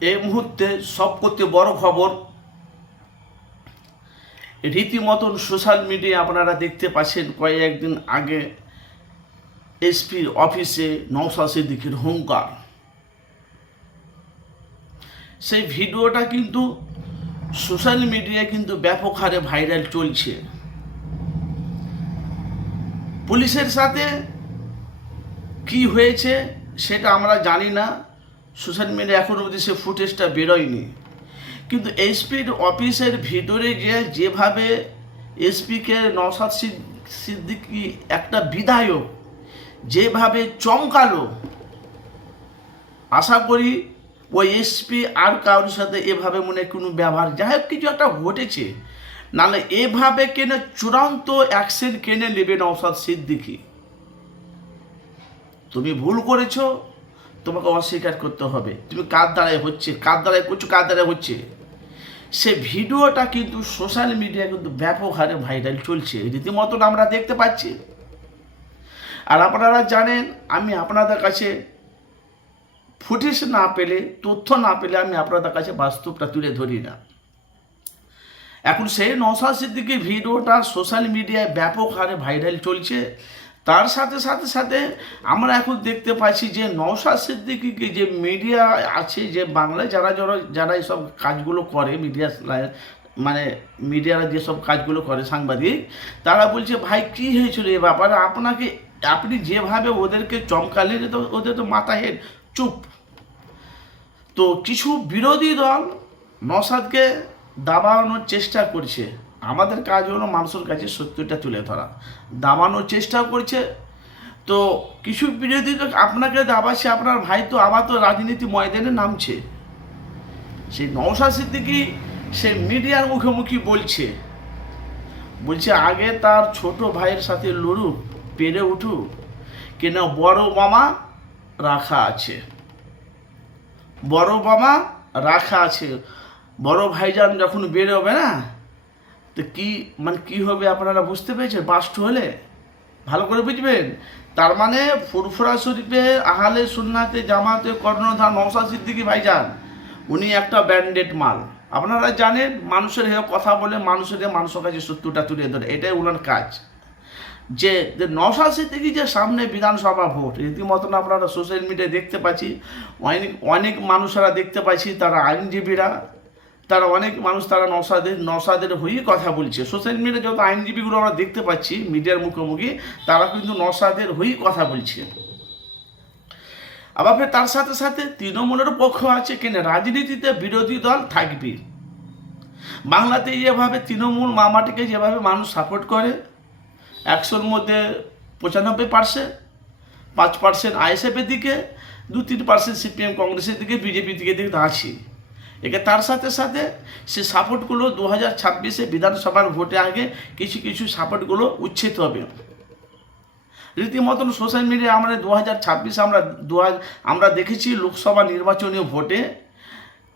এই মুহূর্তে সব করতে বড় খবর। রীতিমতন সোশ্যাল মিডিয়ায় আপনারা দেখতে পাচ্ছেন, কয়েকদিন আগে এসপির অফিসে নৌসা সিদ্দিকির হুঙ্কার। সেই ভিডিওটা কিন্তু সোশ্যাল মিডিয়ায় কিন্তু ব্যাপক হারে ভাইরাল চলছে। পুলিশের সাথে কি হয়েছে সেটা আমরা জানি না। সোশ্যাল মিডিয়া এখন অবধি সে ফুটেজটা বেরোয়নি। কিন্তু এসপির অফিসের ভিতরে গিয়ে যেভাবে এসপিকে নওশাদ সিদ- সিদ্দিকী একটা বিধায়ক যেভাবে চমকালো, আশা করি ওই এসপি আর কারোর সাথে এভাবে মনে কোনো ব্যবহার যাই হোক, কিছু একটা ঘটেছে। নাহলে এভাবে কেনে চূড়ান্ত অ্যাকশন কেনে নেবে নওশাদ সিদ্দিকি? তুমি ভুল করেছ তোমাকে অস্বীকার করতে হবে। তুমি কার দ্বারাই হচ্ছে? কার দ্বারাই করছ? কার দ্বারাই হচ্ছে? সে ভিডিওটা কিন্তু সোশ্যাল মিডিয়ায় কিন্তু ব্যাপক হারে ভাইরাল চলছে। রীতিমতন আমরা দেখতে পাচ্ছি। আর আপনারা জানেন, আমি আপনাদের কাছে ফুটেজ না পেলে, তথ্য না পেলে আমি আপনাদের কাছে বাস্তবটা তুলে ধরি না। এখন সেই নশা সিদ্দিকির ভিডিওটা সোশ্যাল মিডিয়ায় ব্যাপক হারে ভাইরাল চলছে। তার সাথে সাথে সাথে আমরা এখন দেখতে পাচ্ছি যে নওশা সিদ্দিকিকে যে মিডিয়া আছে, যে বাংলায় যারা যারা যারা এইসব কাজগুলো করে মিডিয়া মানে মিডিয়ারা যেসব কাজগুলো করে সাংবাদিক, তারা বলছে, ভাই, কী হয়েছিল এ ব্যাপারে? আপনাকে, আপনি যেভাবে ওদেরকে চমকালেন তো, ওদের তো মাথা হেড চুপ। তো কিছু বিরোধী দল নসাদকে দাবানোর চেষ্টা করছে। আমাদের কাজ হলো মানুষের কাছে সত্যটা তুলে ধরা। দাবানোর চেষ্টা করছে। তো কিছু বিরোধী দল আপনাকে দাবাচ্ছে আপনার ভাই তো আবার তো রাজনীতি ময়দানে নামছে। সেই নৌসা সিদ্দিকি সে মিডিয়ার মুখোমুখি বলছে। বলছে, আগে তার ছোট ভাইয়ের সাথে লড়ুক, পেরে উঠুক। কেন বড় মামা রাখা আছে। বড় মামা রাখা আছে। বড় ভাইজান যখন বেরোবে না তো কি মানে কি হবে আপনারা বুঝতে পেরেছেন? বাস্ট হলে? ভালো করে বুঝবেন? তার মানে ফুরফুরা শরীফে আহালে সুন্নাতে, জামাতে, কর্ণধার নওসা সিদ্দিকি ভাইজান, উনি একটা ব্যান্ডেড মাল। আপনারা জানেন, মানুষের হয়ে কথা বলে মানুষের মানুষের কাছে সত্যটা তুলে ধরে। এটাই ওনার কাজ। যে নশা সিদ্দিকি যে সামনে বিধানসভা ভোট, রীতিমতন আপনারা সোশ্যাল মিডিয়ায় দেখতে পাচ্ছি, অনেক অনেক মানুষেরা দেখতে পাচ্ছি, তারা আইনজীবীরা তারা অনেক মানুষ তারা নসাদের নসাদের হয়েই কথা বলছে। সোশ্যাল মিডিয়া যত আইনজীবীগুলো আমরা দেখতে পাচ্ছি, মিডিয়ার মুখোমুখি, তারা কিন্তু নসাদের হয়েই কথা বলছে। আবার ফের তার সাথে সাথে তৃণমূলের পক্ষ আছে, কেন রাজনীতিতে বিরোধী দল থাকবে। বাংলাতে যেভাবে তৃণমূল মামাটিকে যেভাবে মানুষ সাপোর্ট করে, একশোর মধ্যে পঁচানব্বই পার্সেন্ট পাঁচ পার্সেন্ট আইএসএফের দিকে দু তিন পার্সেন্ট সিপিএম কংগ্রেসের দিকে বিজেপি দিকে দিকে আছে একে তার সাথে সাথে সে সাপোর্টগুলো দু হাজার ছাব্বিশে বিধানসভার ভোটে আগে কিছু কিছু সাপোর্টগুলো উচ্ছেদ হবে। রীতিমতন সোশ্যাল মিডিয়া আমরা দু হাজার ছাব্বিশে আমরা দু হাজার আমরা দেখেছি লোকসভা নির্বাচনীয় ভোটে।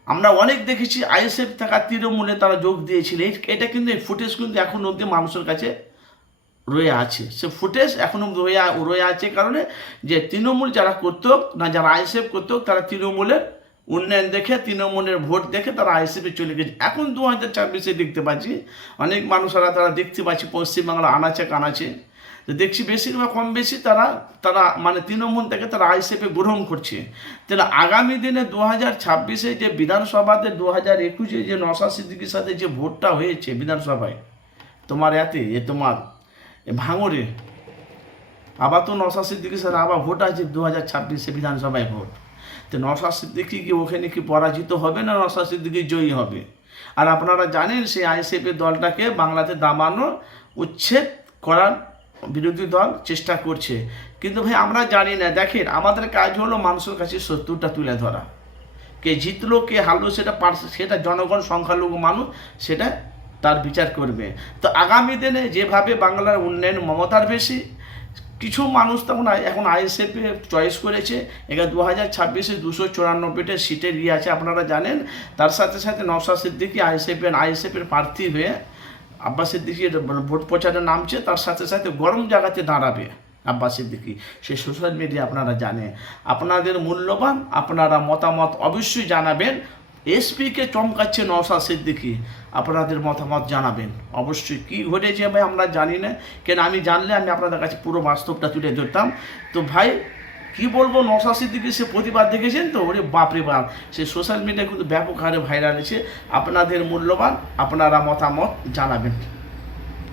আমরা অনেক দেখেছি আইএসএফ থাকা তৃণমূলে তারা যোগ দিয়েছিল। এটা কিন্তু এই ফুটেজ কিন্তু এখন অবধি মানুষের কাছে রয়ে আছে। সে ফুটেজ এখনও রয়ে রয়ে আছে কারণে যে তৃণমূল যারা করতো না, যারা আইএসএফ করতো, তারা তৃণমূলের উন্নয়ন দেখে, তৃণমূলের ভোট দেখে তারা আইএসএফে চলে গেছে। এখন দু হাজার ছাব্বিশে দেখতে পাচ্ছি, অনেক মানুষরা তারা দেখতে পাচ্ছি, পশ্চিমবাংলা আনাচে কানাচে। দেখছি বেশিরভাগ, কম বেশি তারা তারা মানে তৃণমূল থেকে তারা আইএসএফে গ্রহণ করছে। তাহলে আগামী দিনে দু হাজার ছাব্বিশে যে বিধানসভাতে, দু হাজার একুশে যে নশা সিদ্দিকির সাথে যে ভোটটা হয়েছে বিধানসভায়, তোমার এতে, এ তোমার ভাঙরে আবার তো নশা সিদ্দিকির সাথে আবার ভোট আছে দু হাজার ছাব্বিশে বিধানসভায় ভোট। তো নশা সিদ্দিকি কি ওখানে কি পরাজিত হবে না নশা সিদ্দিকি জয়ী হবে? আর আপনারা জানেন সেই আইএসএফের দলটাকে বাংলাতে দামানো উচ্ছেদ করার বিরোধী দল চেষ্টা করছে। কিন্তু ভাই, আমরা জানি না। দেখেন, আমাদের কাজ হলো মানুষের কাছে সত্যটা তুলে ধরা। কে জিতলো, কে হারলো, সেটা সেটা জনগণ, সংখ্যালঘু মানুষ, সেটা তার বিচার করবে। তো আগামী দিনে যেভাবে বাংলার উন্নয়ন, মমতার বেশি কিছু মানুষ তখন এখন আইএসএফ চয়েস করেছে। এখানে দু হাজার ছাব্বিশে দুশো চুরানব্বইটা সিটের ইয়ে আছে, আপনারা জানেন। তার সাথে সাথে নওশা সিদ্দিকি আইএসএফ আইএসএফের প্রার্থী হয়ে আব্বাস সিদ্দিকি ভোট প্রচারে নামছে। তার সাথে সাথে গরম জায়গাতে দাঁড়াবে আব্বাস সিদ্দিকি। সেই সোশ্যাল মিডিয়া আপনারা জানে আপনাদের মূল্যবান, আপনারা মতামত অবশ্যই জানাবেন। এসপিকে চমকাচ্ছে নওশা সিদ্দিকি। আপনাদের মতামত জানাবেন। অবশ্যই কি ঘটেছে ভাই আমরা জানি না। কেন আমি জানলে আমি আপনাদের কাছে পুরো বাস্তবটা তুলে ধরতাম। তো ভাই, কি বলব নশা সিদ্দিকি সে প্রতিবাদ দেখেছেন তো? ওরে বাপরে বাপ। সে সোশ্যাল মিডিয়ায় কিন্তু ব্যাপক হারে ভাইরাল হয়েছে। আপনাদের মূল্যবান, আপনারা মতামত জানাবেন।